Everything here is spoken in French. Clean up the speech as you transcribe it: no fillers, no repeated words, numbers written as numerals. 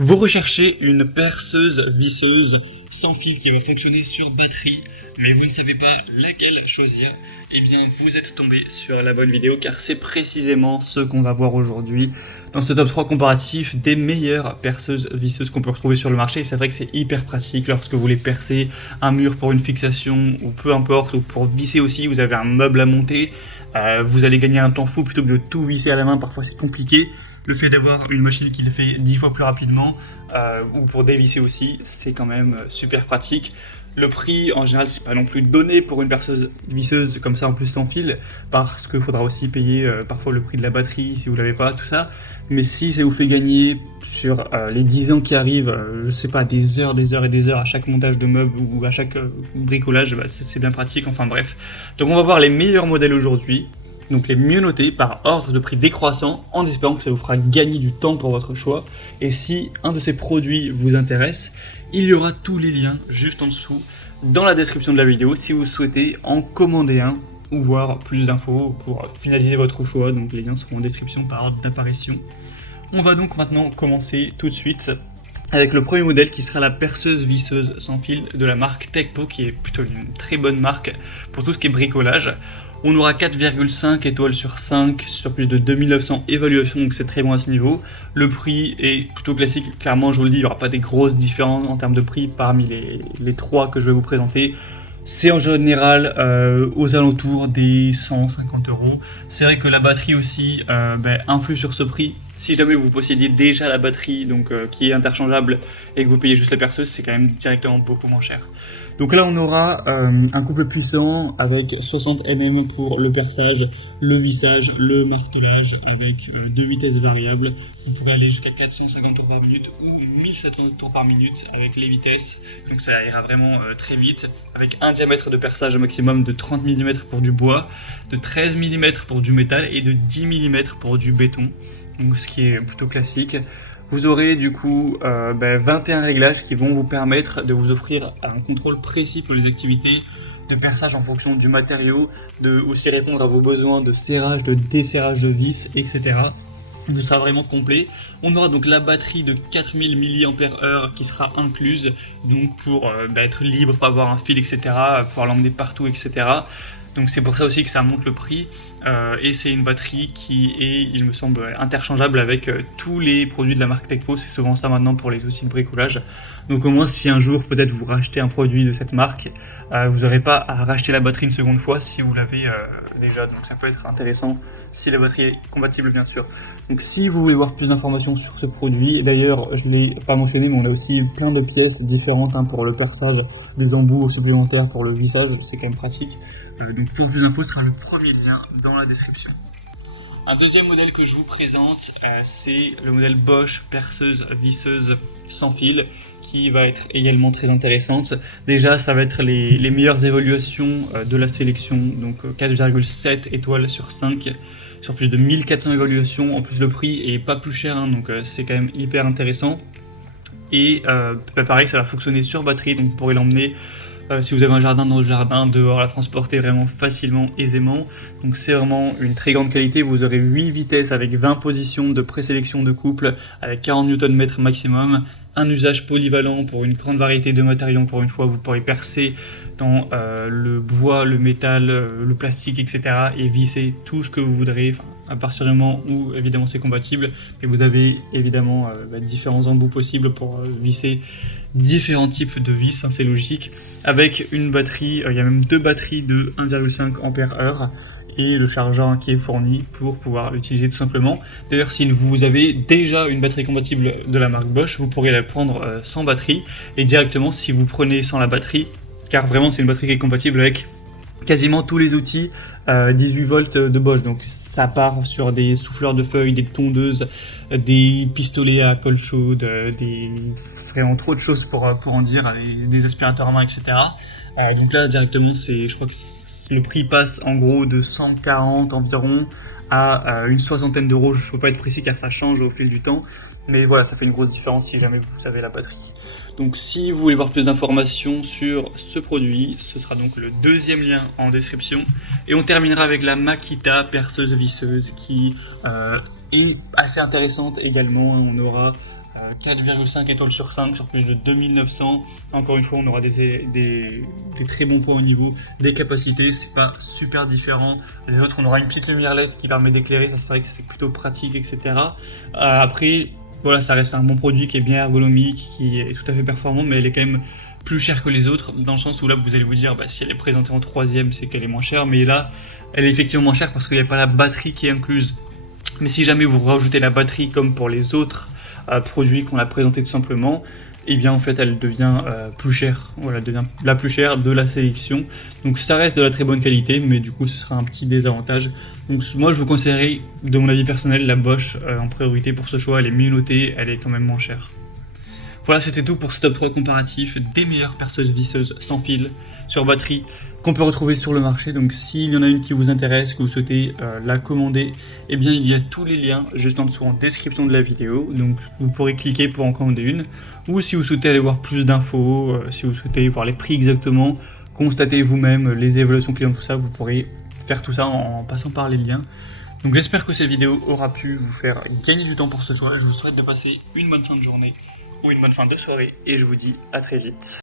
Vous recherchez une perceuse visseuse sans fil qui va fonctionner sur batterie, mais vous ne savez pas laquelle choisir. Eh bien, vous êtes tombé sur la bonne vidéo car c'est précisément ce qu'on va voir aujourd'hui dans ce top 3 comparatif des meilleures perceuses visseuses qu'on peut retrouver sur le marché. C'est vrai que c'est hyper pratique lorsque vous voulez percer un mur pour une fixation ou peu importe, ou pour visser aussi, vous avez un meuble à monter, vous allez gagner un temps fou plutôt que de tout visser à la main, parfois c'est compliqué. Le fait d'avoir une machine qui le fait 10 fois plus rapidement, ou pour dévisser aussi, c'est quand même super pratique. Le prix, en général, c'est pas non plus donné pour une perceuse visseuse comme ça en plus sans fil, parce qu'il faudra aussi payer parfois le prix de la batterie si vous l'avez pas, tout ça. Mais si ça vous fait gagner sur les 10 ans qui arrivent, je sais pas, des heures et des heures à chaque montage de meubles ou à chaque bricolage, bah, c'est bien pratique, enfin bref. Donc on va voir les meilleurs modèles aujourd'hui. Donc les mieux notés par ordre de prix décroissant, en espérant que ça vous fera gagner du temps pour votre choix. Et si un de ces produits vous intéresse, il y aura tous les liens juste en dessous dans la description de la vidéo si vous souhaitez en commander un ou voir plus d'infos pour finaliser votre choix. Donc les liens seront en description par ordre d'apparition. On va donc maintenant commencer tout de suite avec le premier modèle qui sera la perceuse visseuse sans fil de la marque Tekpo, qui est plutôt une très bonne marque pour tout ce qui est bricolage. On aura 4,5 étoiles sur 5 sur plus de 2900 évaluations, donc c'est très bon à ce niveau. Le prix est plutôt classique, clairement je vous le dis, il n'y aura pas des grosses différences en termes de prix parmi les trois que je vais vous présenter. C'est en général aux alentours des 150 euros. C'est vrai que la batterie aussi influe sur ce prix. Si jamais vous possédiez déjà la batterie donc qui est interchangeable et que vous payez juste la perceuse, c'est quand même directement beaucoup moins cher. Donc là on aura un couple puissant avec 60 Nm pour le perçage, le vissage, le martelage avec 2 vitesses variables. Vous pourrez aller jusqu'à 450 tours par minute ou 1700 tours par minute avec les vitesses. Donc ça ira vraiment très vite, avec un diamètre de perçage au maximum de 30 mm pour du bois, de 13 mm pour du métal et de 10 mm pour du béton. Donc ce qui est plutôt classique. Vous aurez du coup 21 réglages qui vont vous permettre de vous offrir un contrôle précis pour les activités de perçage en fonction du matériau, de aussi répondre à vos besoins de serrage, de desserrage de vis, etc. Ce sera vraiment complet. On aura donc la batterie de 4000 mAh qui sera incluse, donc pour être libre, pas avoir un fil, etc., pouvoir l'emmener partout, etc. Donc c'est pour ça aussi que ça monte le prix, et c'est une batterie qui est, il me semble, interchangeable avec tous les produits de la marque Tekpo. C'est souvent ça maintenant pour les outils de bricolage. Donc au moins si un jour peut-être vous rachetez un produit de cette marque, vous n'aurez pas à racheter la batterie une seconde fois si vous l'avez déjà. Donc ça peut être intéressant si la batterie est compatible bien sûr. Donc si vous voulez voir plus d'informations sur ce produit, d'ailleurs je ne l'ai pas mentionné mais on a aussi plein de pièces différentes pour le perçage, des embouts supplémentaires pour le vissage, c'est quand même pratique. Donc pour plus d'infos, ce sera le premier lien dans la description. Un deuxième modèle que je vous présente, c'est le modèle Bosch perceuse visseuse sans fil, qui va être également très intéressante. Déjà, ça va être les meilleures évaluations de la sélection, donc 4,7 étoiles sur 5, sur plus de 1400 évaluations. En plus, le prix est pas plus cher, donc c'est quand même hyper intéressant. Et pareil, ça va fonctionner sur batterie, donc vous pourrez l'emmener si vous avez un jardin, dans le jardin, dehors, la transporter vraiment facilement, aisément. Donc c'est vraiment une très grande qualité. Vous aurez 8 vitesses avec 20 positions de présélection de couple avec 40 Nm maximum. Un usage polyvalent pour une grande variété de matériaux. Encore une fois, vous pourrez percer dans le bois, le métal, le plastique, etc. et visser tout ce que vous voudrez, à partir du moment où évidemment c'est compatible. Et vous avez évidemment différents embouts possibles pour visser différents types de vis, c'est logique. Avec une batterie, il y a même deux batteries de 1,5 Ah et le chargeur qui est fourni pour pouvoir l'utiliser tout simplement. D'ailleurs, si vous avez déjà une batterie compatible de la marque Bosch, vous pourrez la prendre sans batterie, et directement si vous prenez sans la batterie, car vraiment c'est une batterie qui est compatible avec quasiment tous les outils 18 volts de Bosch, donc ça part sur des souffleurs de feuilles, des tondeuses, des pistolets à colle chaude, des vraiment trop de choses pour en dire, des aspirateurs à main, etc. Donc là directement je crois que le prix passe en gros de 140 environ à une soixantaine d'euros. Je ne peux pas être précis car ça change au fil du temps, mais voilà, ça fait une grosse différence si jamais vous avez la batterie. Donc si vous voulez voir plus d'informations sur ce produit, ce sera donc le deuxième lien en description. Et on terminera avec la Makita perceuse visseuse qui est assez intéressante également. On aura 4,5 étoiles sur 5 sur plus de 2900. Encore une fois, on aura des très bons points au niveau des capacités. C'est pas super différent des autres. On aura une petite lumière LED qui permet d'éclairer. Ça, c'est vrai que c'est plutôt pratique, etc. Après, voilà, ça reste un bon produit qui est bien ergonomique, qui est tout à fait performant, mais elle est quand même plus chère que les autres, dans le sens où là vous allez vous dire si elle est présentée en troisième c'est qu'elle est moins chère, mais là elle est effectivement moins chère parce qu'il n'y a pas la batterie qui est incluse. Mais si jamais vous rajoutez la batterie comme pour les autres produits qu'on a présentés tout simplement, et bien en fait elle devient plus chère. Voilà, elle devient la plus chère de la sélection. Donc ça reste de la très bonne qualité, mais du coup ce sera un petit désavantage. Donc moi je vous conseillerais, de mon avis personnel, la Bosch en priorité pour ce choix. Elle est mieux notée, elle est quand même moins chère. Voilà, c'était tout pour ce top 3 comparatif des meilleures perceuses visseuses sans fil sur batterie qu'on peut retrouver sur le marché. Donc s'il y en a une qui vous intéresse, que vous souhaitez la commander, eh bien il y a tous les liens juste en dessous en description de la vidéo. Donc vous pourrez cliquer pour en commander une. Ou si vous souhaitez aller voir plus d'infos, si vous souhaitez voir les prix exactement, constater vous-même les évaluations clients, tout ça, vous pourrez faire tout ça en passant par les liens. Donc j'espère que cette vidéo aura pu vous faire gagner du temps pour ce choix. Je vous souhaite de passer une bonne fin de journée ou une bonne fin de soirée et je vous dis à très vite.